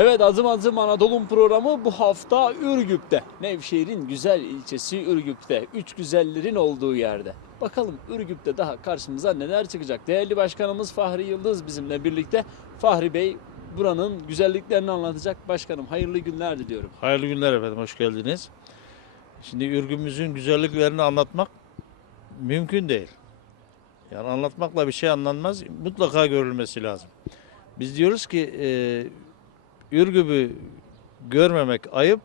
Evet Adım Adım Anadolu'nun programı bu hafta Ürgüp'te. Nevşehir'in güzel ilçesi Ürgüp'te. Üç güzellerin olduğu yerde. Bakalım Ürgüp'te daha karşımıza neler çıkacak. Değerli başkanımız Fahri Yıldız bizimle birlikte. Fahri Bey buranın güzelliklerini anlatacak. Başkanım hayırlı günler diliyorum. Hayırlı günler efendim, hoş geldiniz. Şimdi Ürgümüzün güzelliklerini anlatmak mümkün değil. Yani anlatmakla bir şey anlanmaz, mutlaka görülmesi lazım. Biz diyoruz ki e, Ürgüp'ü görmemek ayıp,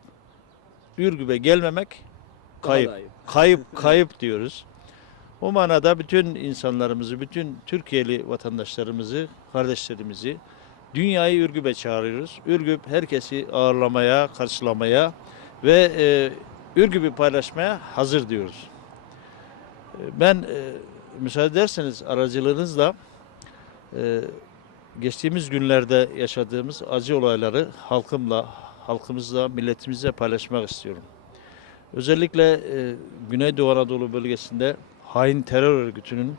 Ürgüp'e gelmemek kayıp. Kayıp, kayıp diyoruz. O manada bütün insanlarımızı, bütün Türkiye'li vatandaşlarımızı, kardeşlerimizi dünyayı Ürgüp'e çağırıyoruz. Ürgüp herkesi ağırlamaya, karşılamaya ve e, Ürgüp'ü paylaşmaya hazır diyoruz. E, Ben e, müsaade ederseniz aracılığınızla e, geçtiğimiz günlerde yaşadığımız acı olayları halkımla, halkımızla, milletimizle paylaşmak istiyorum. Özellikle e, Güneydoğu Anadolu bölgesinde hain terör örgütünün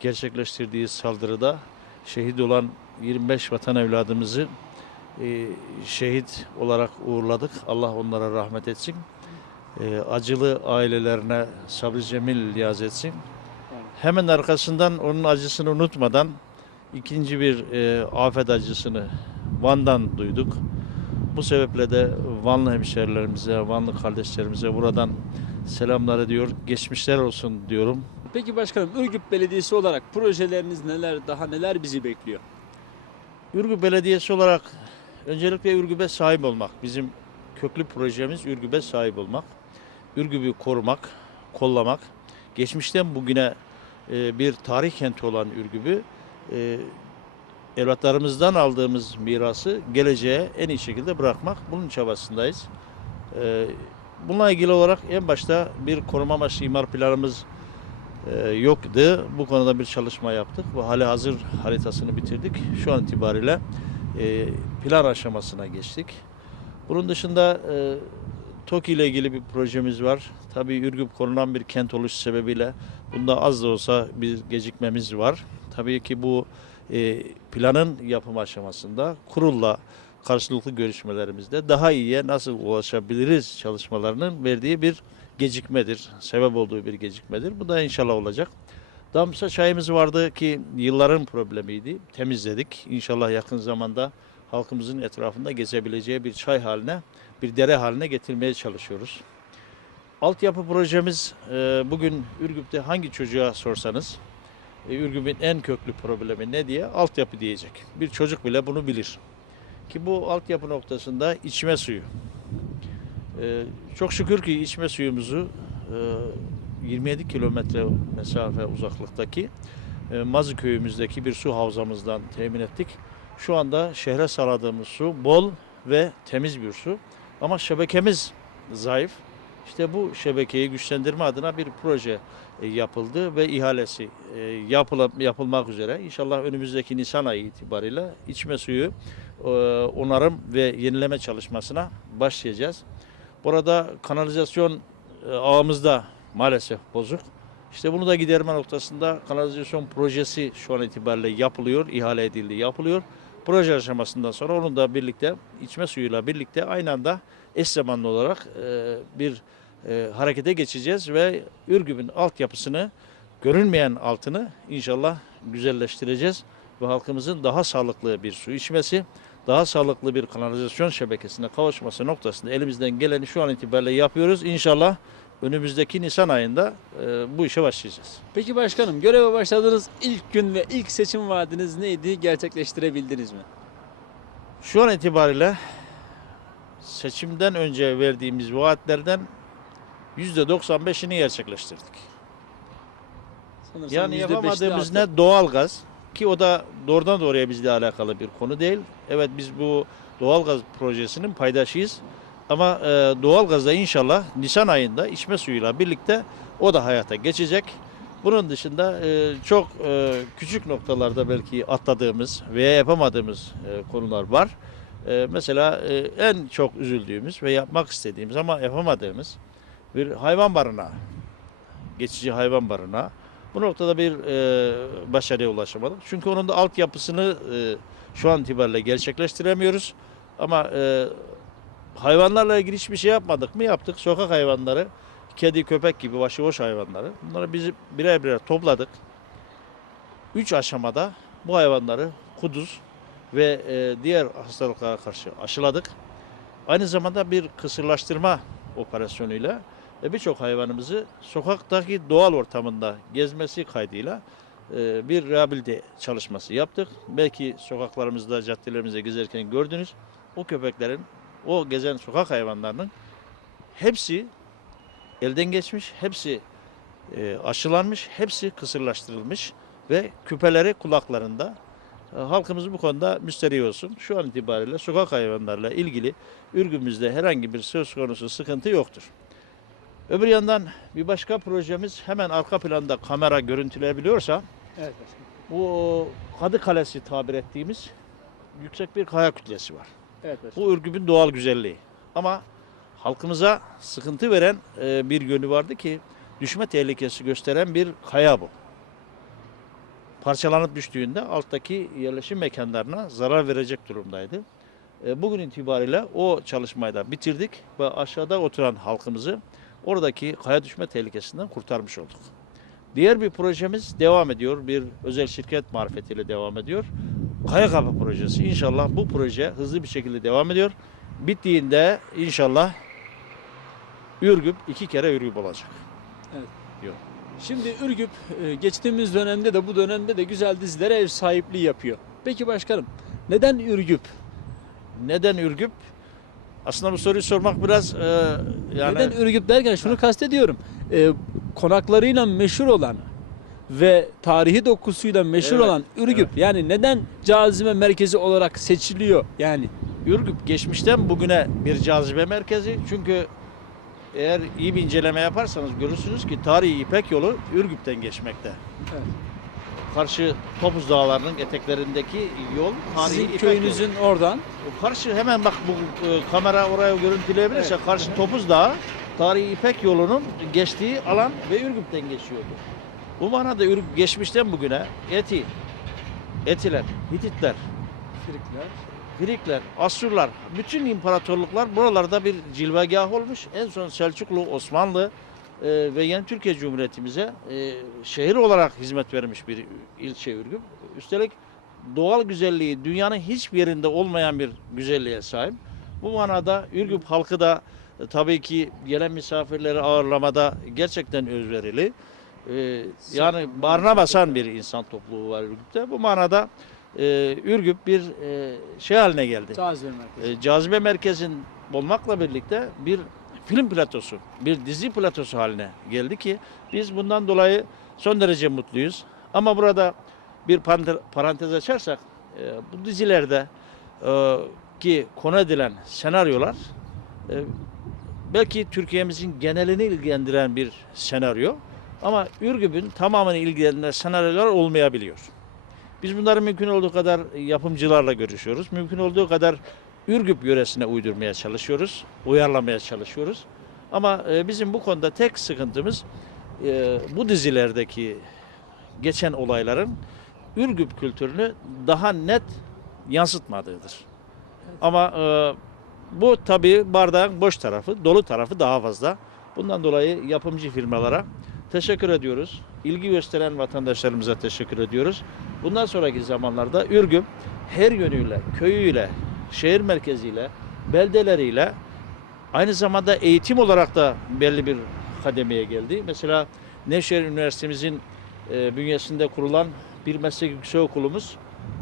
gerçekleştirdiği saldırıda şehit olan 25 vatan evladımızı e, şehit olarak uğurladık. Allah onlara rahmet etsin. E, acılı ailelerine sabrı cemil niyaz etsin. Hemen arkasından onun acısını unutmadan ikinci bir e, afet acısını Van'dan duyduk. Bu sebeple de Vanlı hemşerilerimize, Vanlı kardeşlerimize buradan selamlar ediyor. Geçmişler olsun diyorum. Peki başkanım Ürgüp Belediyesi olarak projeleriniz neler, daha neler bizi bekliyor? Ürgüp Belediyesi olarak öncelikle Ürgüp'e sahip olmak. Bizim köklü projemiz Ürgüp'e sahip olmak. Ürgüp'ü korumak, kollamak. Geçmişten bugüne e, bir tarih kenti olan Ürgüp'ü e, evlatlarımızdan aldığımız mirası geleceğe en iyi şekilde bırakmak. Bunun çabasındayız. E, bununla ilgili olarak en başta bir koruma amaçlı imar planımız e, yoktu. Bu konuda bir çalışma yaptık. Bu hali hazır haritasını bitirdik. Şu an itibariyle e, plan aşamasına geçtik. Bunun dışında e, TOKİ ile ilgili bir projemiz var. Tabii Ürgüp korunan bir kent oluş sebebiyle bunda az da olsa bir gecikmemiz var. Tabii ki bu e, planın yapım aşamasında kurulla karşılıklı görüşmelerimizde daha iyiye nasıl ulaşabiliriz çalışmalarının verdiği bir gecikmedir. Sebep olduğu bir gecikmedir. Bu da inşallah olacak. Damsa çayımız vardı ki yılların problemiydi. Temizledik. İnşallah yakın zamanda halkımızın etrafında gezebileceği bir çay haline, bir dere haline getirmeye çalışıyoruz. Altyapı projemiz e, bugün Ürgüp'te hangi çocuğa sorsanız e, Ürgüp'ün en köklü problemi ne diye altyapı diyecek. Bir çocuk bile bunu bilir. Ki bu altyapı noktasında içme suyu. E, çok şükür ki içme suyumuzu e, 27 kilometre mesafe uzaklıktaki e, Mazı köyümüzdeki bir su havzamızdan temin ettik. Şu anda şehre sağladığımız su bol ve temiz bir su. Ama şebekemiz zayıf. İşte bu şebekeyi güçlendirme adına bir proje e, yapıldı ve ihalesi e, yapılmak üzere. İnşallah önümüzdeki Nisan ayı itibariyle içme suyu e, onarım ve yenileme çalışmasına başlayacağız. Burada kanalizasyon e, ağımız da maalesef bozuk. İşte bunu da giderme noktasında kanalizasyon projesi şu an itibariyle yapılıyor, ihale edildi, yapılıyor. Proje aşamasından sonra onun da birlikte içme suyuyla birlikte aynı anda eş zamanlı olarak bir e, harekete geçeceğiz ve Ürgüp'ün altyapısını görünmeyen altını inşallah güzelleştireceğiz ve halkımızın daha sağlıklı bir su içmesi, daha sağlıklı bir kanalizasyon şebekesine kavuşması noktasında elimizden geleni şu an itibariyle yapıyoruz. İnşallah önümüzdeki Nisan ayında e, bu işe başlayacağız. Peki başkanım göreve başladığınız ilk gün ve ilk seçim vaadiniz neydi? Gerçekleştirebildiniz mi? Şu an itibariyle seçimden önce verdiğimiz vaatlerden %95'ini gerçekleştirdik. Sanırsam Yani %5'te yapamadığımız ne doğalgaz ki o da doğrudan doğruya bizle alakalı bir konu değil. Evet biz bu doğalgaz projesinin paydaşıyız. Ama e, doğalgazda inşallah Nisan ayında içme suyuyla birlikte o da hayata geçecek. Bunun dışında e, çok e, küçük noktalarda belki atladığımız veya yapamadığımız e, konular var. E, mesela e, en çok üzüldüğümüz ve yapmak istediğimiz ama yapamadığımız bir hayvan barınağı. Geçici hayvan barınağı. Bu noktada bir e, başarıya ulaşamadık. Çünkü onun da altyapısını e, şu an itibariyle gerçekleştiremiyoruz. Ama e, hayvanlarla ilgili hiçbir şey yapmadık mı? Yaptık. Sokak hayvanları, kedi, köpek gibi başıboş hayvanları. Bunları biz birer birer topladık. Üç aşamada bu hayvanları kuduz ve e, diğer hastalıklara karşı aşıladık. Aynı zamanda bir kısırlaştırma operasyonuyla e, birçok hayvanımızı sokaktaki doğal ortamında gezmesi kaydıyla e, bir rehabilite çalışması yaptık. Belki sokaklarımızda, caddelerimizde gezerken gördünüz. O köpeklerin, o gezen sokak hayvanlarının hepsi elden geçmiş, hepsi e, aşılanmış, hepsi kısırlaştırılmış ve küpeleri kulaklarında. E, Halkımız bu konuda müsterih olsun. Şu an itibariyle sokak hayvanlarla ilgili ürgümüzde herhangi bir söz konusu sıkıntı yoktur. Öbür yandan bir başka projemiz hemen arka planda kamera görüntüleyebiliyorsa Evet başkanım. bu Kadı Kalesi tabir ettiğimiz yüksek bir kaya kütlesi var. Evet başkanım. Bu Ürgüp'ün doğal güzelliği. Ama halkımıza sıkıntı veren e, bir yönü vardı ki düşme tehlikesi gösteren bir kaya bu. Parçalanıp düştüğünde alttaki yerleşim mekanlarına zarar verecek durumdaydı. E, bugün itibariyle o çalışmayı da bitirdik ve aşağıda oturan halkımızı oradaki kaya düşme tehlikesinden kurtarmış olduk. Diğer bir projemiz devam ediyor. Bir özel şirket marifetiyle devam ediyor. Kaya Kapı projesi. İnşallah bu proje hızlı bir şekilde devam ediyor. Bittiğinde inşallah Ürgüp iki kere Ürgüp olacak. Şimdi Ürgüp e, geçtiğimiz dönemde de bu dönemde de güzel dizilere ev sahipliği yapıyor. Peki başkanım neden Ürgüp? Neden Ürgüp? Aslında bu soruyu sormak biraz e, yani Neden Ürgüp derken şunu kastediyorum. E, konaklarıyla meşhur olan ve tarihi dokusuyla meşhur Evet, olan Ürgüp. Yani neden cazibe merkezi olarak seçiliyor? Yani Ürgüp geçmişten bugüne bir cazibe merkezi. Çünkü eğer iyi bir inceleme yaparsanız görürsünüz ki tarihi İpek yolu Ürgüp'ten geçmekte. Evet. Karşı Topuz Dağları'nın eteklerindeki yol tarihi sizin İpek köyünüzün oradan yolu. Karşı hemen bak bu e, kamera oraya görüntüleyebilirse Evet. karşı Topuz Dağı tarihi İpek yolunun geçtiği alan ve Ürgüp'ten geçiyordu. Bu manada Ürgüp geçmişten bugüne Eti, Etiler, Hititler, Frikler. Frikler, Asurlar, bütün imparatorluklar buralarda bir cilvegah olmuş. En son Selçuklu, Osmanlı e, ve yeni Türkiye Cumhuriyetimize e, şehir olarak hizmet vermiş bir ilçe Ürgüp. Üstelik doğal güzelliği dünyanın hiçbir yerinde olmayan bir güzelliğe sahip. Bu manada Ürgüp halkı da e, tabii ki gelen misafirleri ağırlamada gerçekten özverili. E, yani barına basan bir insan topluluğu var Ürgüp'te. Bu manada e, Ürgüp bir e, şey haline geldi. Cazibe merkezi. E, cazibe merkezin olmakla birlikte bir film platosu, bir dizi platosu haline geldi ki biz bundan dolayı son derece mutluyuz. Ama burada bir parantez açarsak e, bu dizilerde e, ki konu edilen senaryolar e, belki Türkiye'mizin genelini ilgilendiren bir senaryo ama Ürgüp'ün tamamını ilgilendiren senaryolar olmayabiliyor. Biz bunları mümkün olduğu kadar yapımcılarla görüşüyoruz. Mümkün olduğu kadar Ürgüp yöresine uydurmaya çalışıyoruz, uyarlamaya çalışıyoruz. Ama e, bizim bu konuda tek sıkıntımız e, bu dizilerdeki geçen olayların Ürgüp kültürünü daha net yansıtmadığıdır. Ama e, bu tabii bardağın boş tarafı, dolu tarafı daha fazla. Bundan dolayı yapımcı firmalara teşekkür ediyoruz. İlgi gösteren vatandaşlarımıza teşekkür ediyoruz. Bundan sonraki zamanlarda Ürgüp her yönüyle, köyüyle, şehir merkeziyle, beldeleriyle aynı zamanda eğitim olarak da belli bir kademeye geldi. Mesela Nevşehir Üniversitemizin e, bünyesinde kurulan bir meslek yüksekokulumuz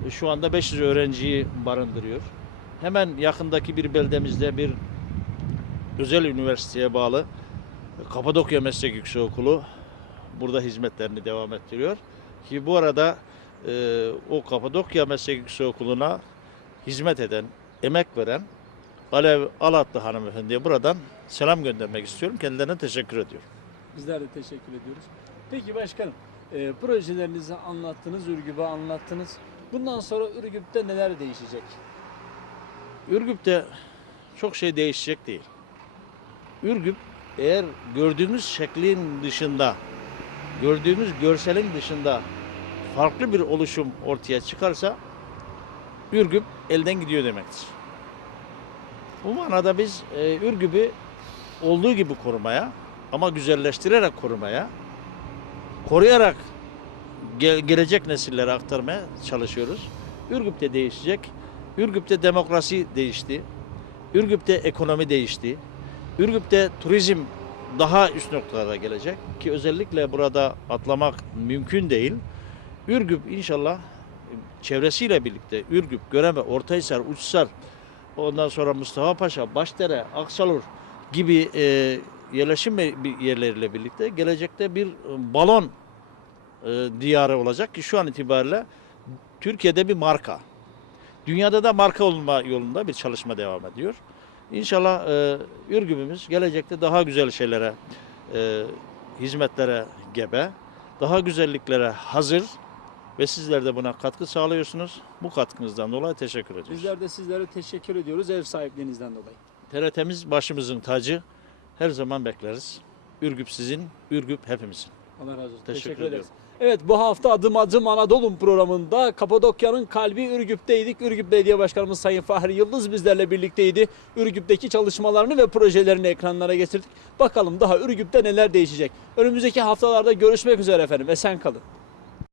e, şu anda 500 öğrenciyi barındırıyor. Hemen yakındaki bir beldemizde bir özel üniversiteye bağlı Kapadokya Meslek Yüksekokulu burada hizmetlerini devam ettiriyor. Ki bu arada e, o Kapadokya Meslek Yüksekokulu'na hizmet eden, emek veren Alev Alatlı hanımefendiye buradan selam göndermek istiyorum. Kendilerine teşekkür ediyorum. Bizler de teşekkür ediyoruz. Peki başkanım, e, projelerinizi anlattınız, Ürgüp'ü anlattınız. Bundan sonra Ürgüp'te neler değişecek? Ürgüp'te çok şey değişecek değil. Ürgüp eğer gördüğümüz şeklin dışında, gördüğümüz görselin dışında farklı bir oluşum ortaya çıkarsa Ürgüp elden gidiyor demektir. Bu manada biz e, Ürgüp'ü olduğu gibi korumaya ama güzelleştirerek korumaya, koruyarak ge- gelecek nesillere aktarmaya çalışıyoruz. Ürgüp'te değişecek. Ürgüp'te demokrasi değişti. Ürgüp'te ekonomi değişti. Ürgüp'te turizm daha üst noktalara gelecek ki özellikle burada atlamak mümkün değil. Ürgüp inşallah çevresiyle birlikte Ürgüp, Göreme, Ortahisar, Uçsar, ondan sonra Mustafa Paşa, Başdere, Aksalur gibi e, yerleşim yerleriyle birlikte gelecekte bir e, balon e, diyarı olacak ki şu an itibariyle Türkiye'de bir marka. Dünyada da marka olma yolunda bir çalışma devam ediyor. İnşallah e, Ürgüp'ümüz gelecekte daha güzel şeylere, e, hizmetlere gebe, daha güzelliklere hazır ve sizler de buna katkı sağlıyorsunuz. Bu katkınızdan dolayı teşekkür ediyoruz. Bizler de sizlere teşekkür ediyoruz ev sahipliğinizden dolayı. TRT'miz başımızın tacı. Her zaman bekleriz. Ürgüp sizin, Ürgüp hepimizin. Allah razı olsun. Teşekkür Teşekkür, ederiz. Evet bu hafta Adım Adım Anadolu programında Kapadokya'nın kalbi Ürgüp'teydik. Ürgüp Belediye Başkanımız Sayın Fahri Yıldız bizlerle birlikteydi. Ürgüp'teki çalışmalarını ve projelerini ekranlara getirdik. Bakalım daha Ürgüp'te neler değişecek. Önümüzdeki haftalarda görüşmek üzere efendim. Esen kalın.